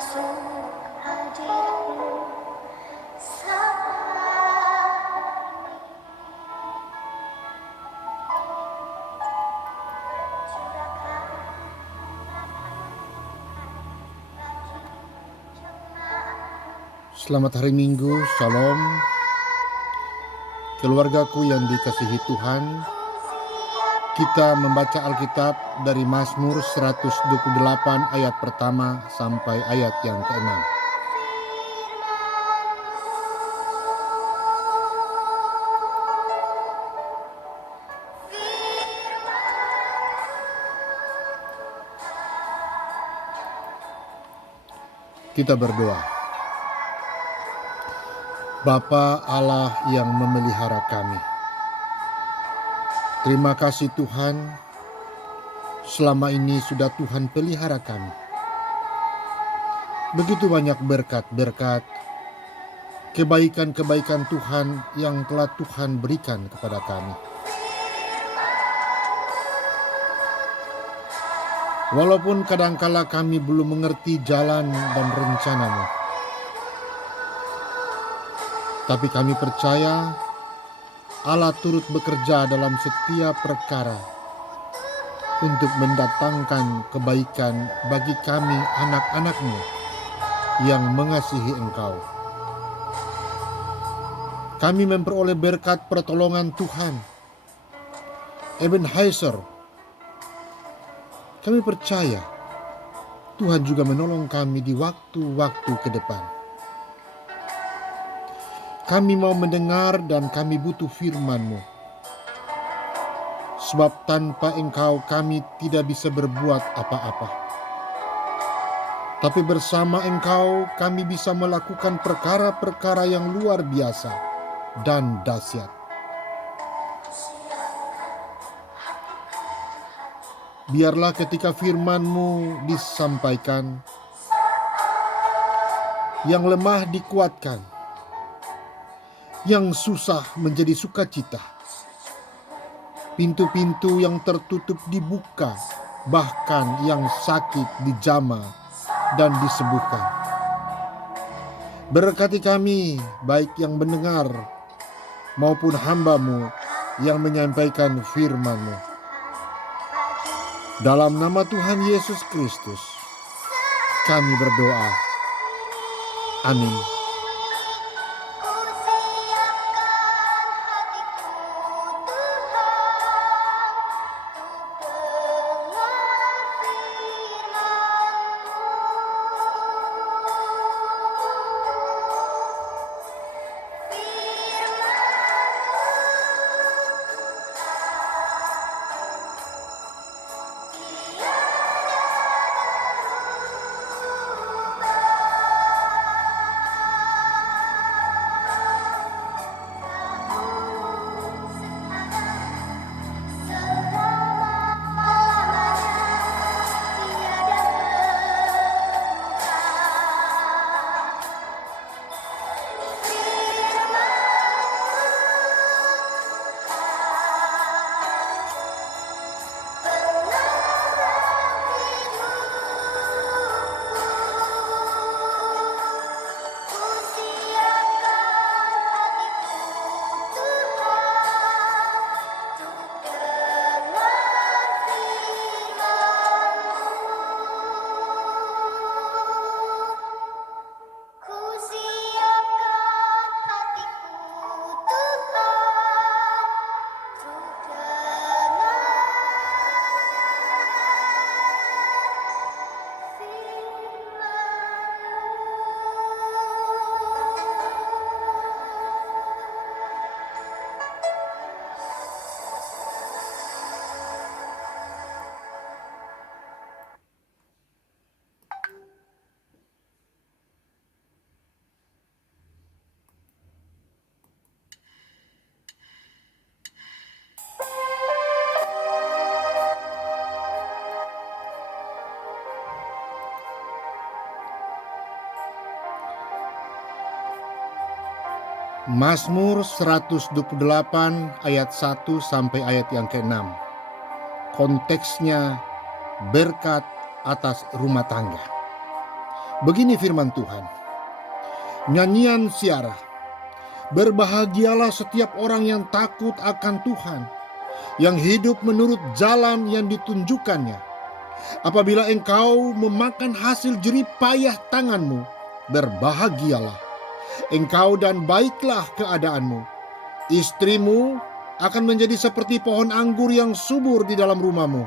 termasuk hadirmu saat ini. Curahkan rahmat Tuhan bagi jemaat. Selamat hari Minggu, Shalom. Keluargaku yang dikasihi Tuhan, kita membaca Alkitab dari Mazmur 128 ayat pertama sampai ayat yang ke-6. Kita berdoa. Bapa Allah yang memelihara kami, terima kasih Tuhan, selama ini sudah Tuhan pelihara kami. Begitu banyak berkat-berkat, kebaikan-kebaikan Tuhan yang telah Tuhan berikan kepada kami. Walaupun kadangkala kami belum mengerti jalan dan rencana-Mu, tapi kami percaya Allah turut bekerja dalam setiap perkara untuk mendatangkan kebaikan bagi kami anak-anak-Mu yang mengasihi Engkau. Kami memperoleh berkat pertolongan Tuhan, Ebenezer. Kami percaya Tuhan juga menolong kami di waktu-waktu ke depan. Kami mau mendengar dan kami butuh firman-Mu. Sebab tanpa Engkau kami tidak bisa berbuat apa-apa. Tapi bersama Engkau kami bisa melakukan perkara-perkara yang luar biasa dan dahsyat. Biarlah ketika firman-Mu disampaikan, yang lemah dikuatkan, yang susah menjadi sukacita. Pintu-pintu yang tertutup dibuka, bahkan yang sakit dijamah dan disembuhkan. Berkati kami, baik yang mendengar maupun hamba-Mu yang menyampaikan firman-Mu. Dalam nama Tuhan Yesus Kristus, kami berdoa. Amin. Mazmur 128 ayat 1 sampai ayat yang ke-6. Konteksnya berkat atas rumah tangga. Begini firman Tuhan. Nyanyian Siarah. Berbahagialah setiap orang yang takut akan Tuhan, yang hidup menurut jalan yang ditunjukkannya. Apabila engkau memakan hasil jerih payah tanganmu, berbahagialah engkau dan baiklah keadaanmu. Istrimu akan menjadi seperti pohon anggur yang subur di dalam rumahmu.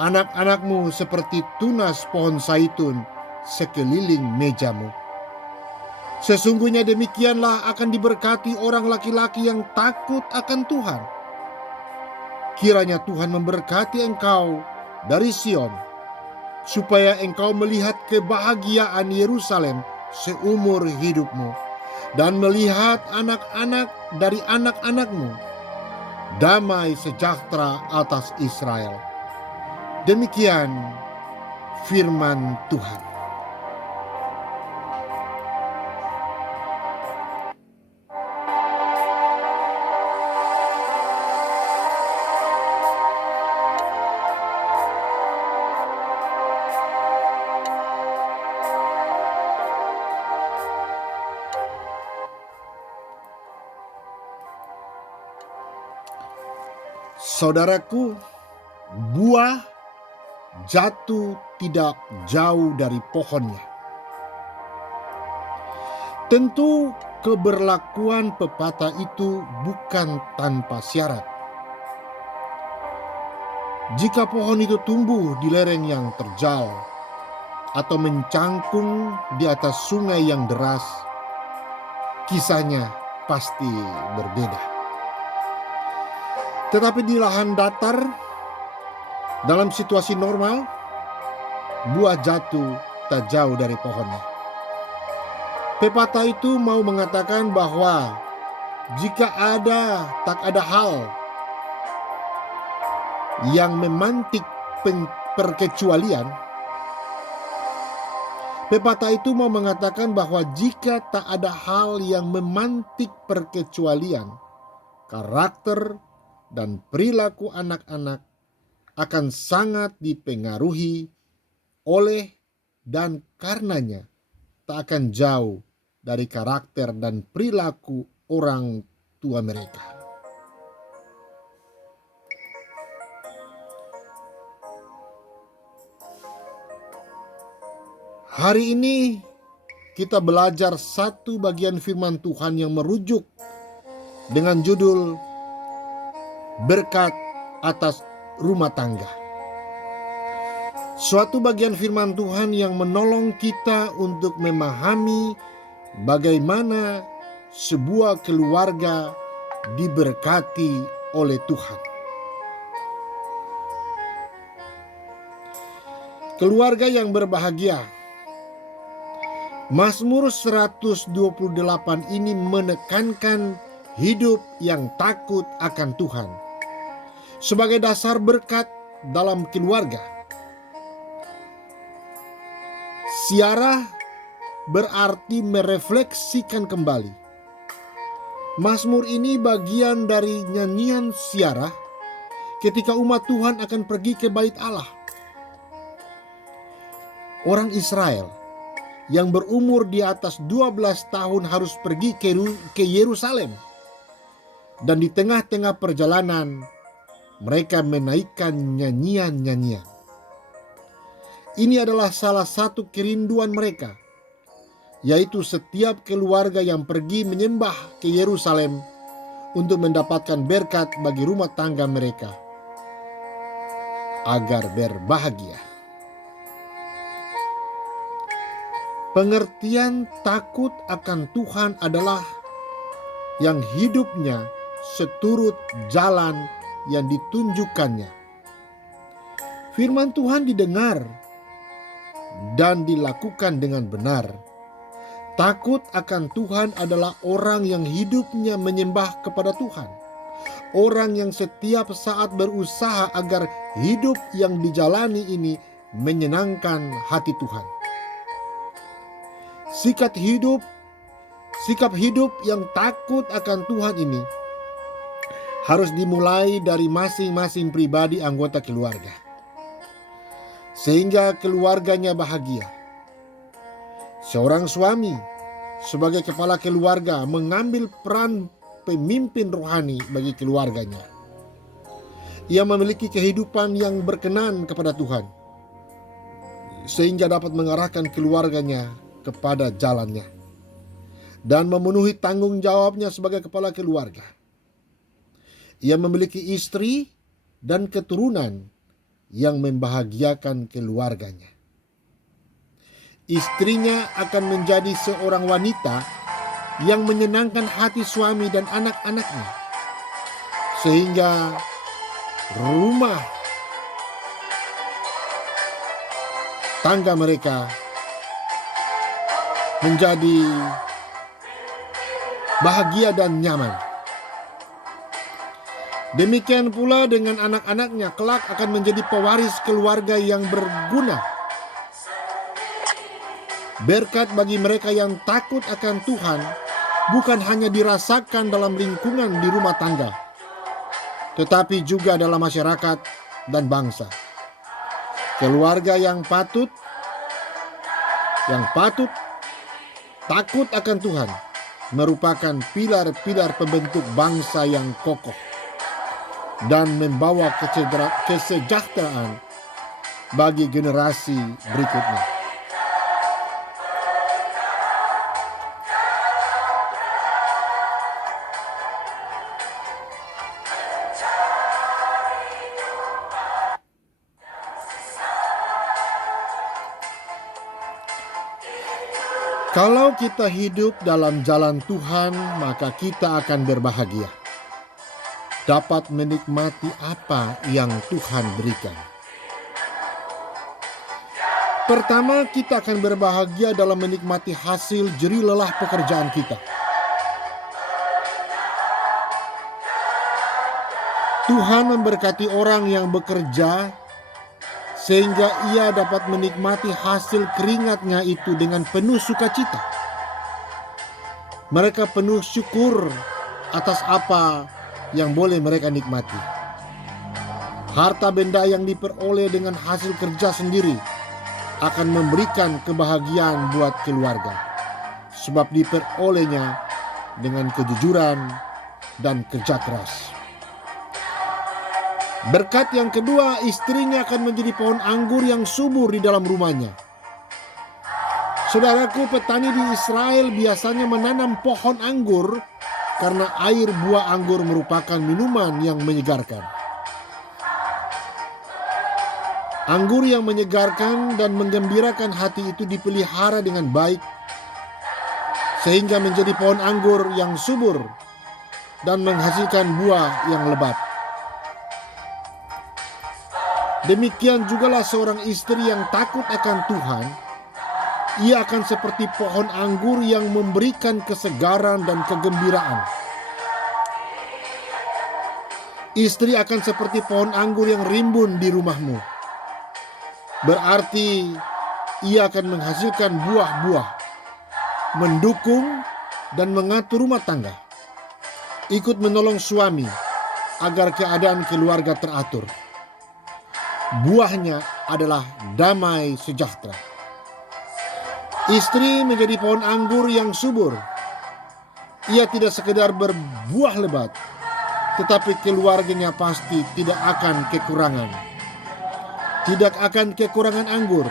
Anak-anakmu seperti tunas pohon zaitun sekeliling mejamu. Sesungguhnya demikianlah akan diberkati orang laki-laki yang takut akan Tuhan. Kiranya Tuhan memberkati engkau dari Sion, supaya engkau melihat kebahagiaan Yerusalem seumur hidupmu, dan melihat anak-anak dari anak-anakmu, damai sejahtera atas Israel. Demikian firman Tuhan. Saudaraku, buah jatuh tidak jauh dari pohonnya. Tentu keberlakuan pepatah itu bukan tanpa syarat. Jika pohon itu tumbuh di lereng yang terjal atau mencangkung di atas sungai yang deras, kisahnya pasti berbeda. Tetapi di lahan datar, dalam situasi normal, buah jatuh tak jauh dari pohonnya. Pepatah itu mau mengatakan bahwa jika tak ada hal yang memantik perkecualian, pepatah itu mau mengatakan bahwa jika tak ada hal yang memantik perkecualian, karakter dan perilaku anak-anak akan sangat dipengaruhi oleh dan karenanya tak akan jauh dari karakter dan perilaku orang tua mereka. Hari ini kita belajar satu bagian firman Tuhan yang merujuk dengan judul berkat atas rumah tangga. Suatu bagian firman Tuhan yang menolong kita untuk memahami bagaimana sebuah keluarga diberkati oleh Tuhan. Keluarga yang berbahagia. Mazmur 128 ini menekankan hidup yang takut akan Tuhan sebagai dasar berkat dalam keluarga. Siarah berarti merefleksikan kembali. Mazmur ini bagian dari nyanyian siarah ketika umat Tuhan akan pergi ke bait Allah. Orang Israel yang berumur di atas 12 tahun harus pergi ke Yerusalem. Dan di tengah-tengah perjalanan mereka menaikkan nyanyian-nyanyian. Ini adalah salah satu kerinduan mereka, yaitu setiap keluarga yang pergi menyembah ke Yerusalem untuk mendapatkan berkat bagi rumah tangga mereka agar berbahagia. Pengertian takut akan Tuhan adalah yang hidupnya seturut jalan yang ditunjukkannya. Firman Tuhan didengar dan dilakukan dengan benar. Takut akan Tuhan adalah orang yang hidupnya menyembah kepada Tuhan. Orang yang setiap saat berusaha agar hidup yang dijalani ini menyenangkan hati Tuhan. Sikap hidup yang takut akan Tuhan ini harus dimulai dari masing-masing pribadi anggota keluarga, sehingga keluarganya bahagia. Seorang suami sebagai kepala keluarga mengambil peran pemimpin rohani bagi keluarganya. Ia memiliki kehidupan yang berkenan kepada Tuhan, sehingga dapat mengarahkan keluarganya kepada jalannya dan memenuhi tanggung jawabnya sebagai kepala keluarga. Ia memiliki istri dan keturunan yang membahagiakan keluarganya. Istrinya akan menjadi seorang wanita yang menyenangkan hati suami dan anak-anaknya, sehingga rumah tangga mereka menjadi bahagia dan nyaman. Demikian pula dengan anak-anaknya, kelak akan menjadi pewaris keluarga yang berguna. Berkat bagi mereka yang takut akan Tuhan bukan hanya dirasakan dalam lingkungan di rumah tangga, tetapi juga dalam masyarakat dan bangsa. Keluarga yang patut takut akan Tuhan merupakan pilar-pilar pembentuk bangsa yang kokoh dan membawa kesejahteraan bagi generasi berikutnya. Kalau kita hidup dalam jalan Tuhan, maka kita akan berbahagia, dapat menikmati apa yang Tuhan berikan. Pertama, kita akan berbahagia dalam menikmati hasil jerih lelah pekerjaan kita. Tuhan memberkati orang yang bekerja sehingga ia dapat menikmati hasil keringatnya itu dengan penuh sukacita. Mereka penuh syukur atas apa yang boleh mereka nikmati. Harta benda yang diperoleh dengan hasil kerja sendiri akan memberikan kebahagiaan buat keluarga, sebab diperolehnya dengan kejujuran dan kerja keras. Berkat yang kedua, istrinya akan menjadi pohon anggur yang subur di dalam rumahnya. Saudaraku, petani di Israel biasanya menanam pohon anggur karena air buah anggur merupakan minuman yang menyegarkan. Anggur yang menyegarkan dan menggembirakan hati itu dipelihara dengan baik, sehingga menjadi pohon anggur yang subur dan menghasilkan buah yang lebat. Demikian jugalah seorang istri yang takut akan Tuhan. Ia akan seperti pohon anggur yang memberikan kesegaran dan kegembiraan. Istri akan seperti pohon anggur yang rimbun di rumahmu. Berarti ia akan menghasilkan buah-buah, mendukung dan mengatur rumah tangga, ikut menolong suami agar keadaan keluarga teratur. Buahnya adalah damai sejahtera. Istri menjadi pohon anggur yang subur. Ia tidak sekedar berbuah lebat, tetapi keluarganya pasti tidak akan kekurangan. Tidak akan kekurangan anggur,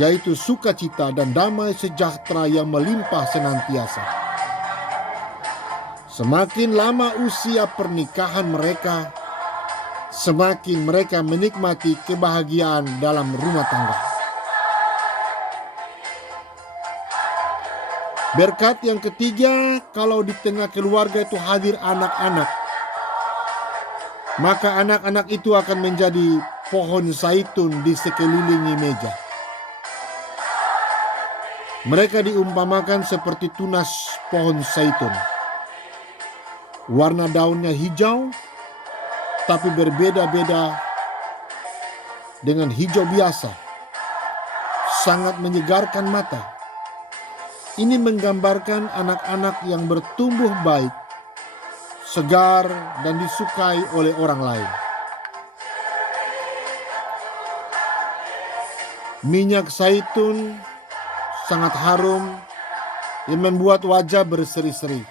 yaitu sukacita dan damai sejahtera yang melimpah senantiasa. Semakin lama usia pernikahan mereka, semakin mereka menikmati kebahagiaan dalam rumah tangga. Berkat yang ketiga, kalau di tengah keluarga itu hadir anak-anak, maka anak-anak itu akan menjadi pohon zaitun di sekelilingi meja. Mereka diumpamakan seperti tunas pohon zaitun. Warna daunnya hijau, tapi berbeda-beda dengan hijau biasa. Sangat menyegarkan mata. Ini menggambarkan anak-anak yang bertumbuh baik, segar dan disukai oleh orang lain. Minyak zaitun sangat harum yang membuat wajah berseri-seri.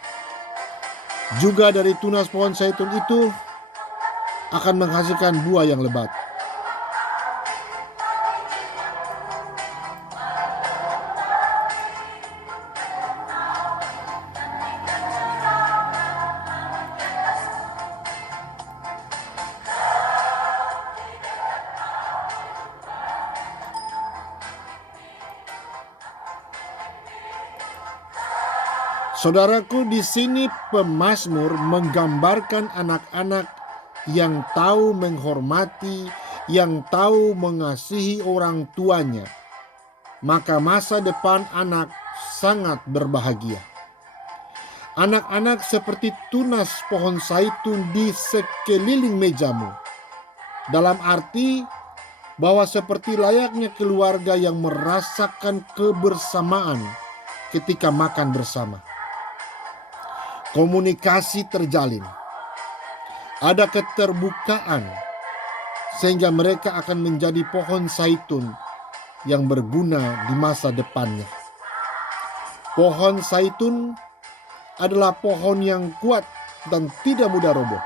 Juga dari tunas pohon zaitun itu akan menghasilkan buah yang lebat. Saudaraku, di sini pemazmur menggambarkan anak-anak yang tahu menghormati, yang tahu mengasihi orang tuanya. Maka masa depan anak sangat berbahagia. Anak-anak seperti tunas pohon zaitun di sekeliling mejamu. Dalam arti bahwa seperti layaknya keluarga yang merasakan kebersamaan ketika makan bersama. Komunikasi terjalin. Ada keterbukaan sehingga mereka akan menjadi pohon zaitun yang berguna di masa depannya. Pohon zaitun adalah pohon yang kuat dan tidak mudah roboh.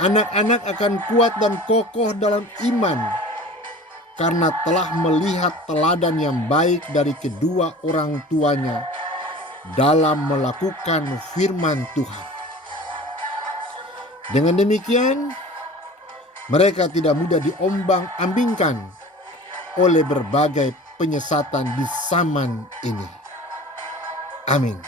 Anak-anak akan kuat dan kokoh dalam iman karena telah melihat teladan yang baik dari kedua orang tuanya dalam melakukan firman Tuhan. Dengan demikian, mereka tidak mudah diombang-ambingkan oleh berbagai penyesatan di zaman ini. Amin.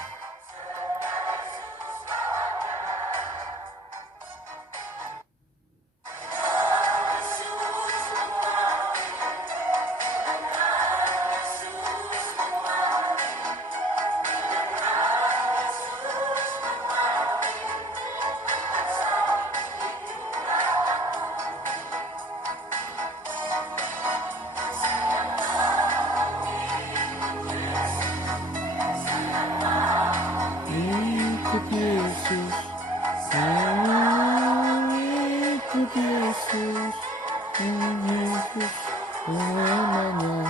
Ikut Yesus, ikut Yesus, Yesus namanya.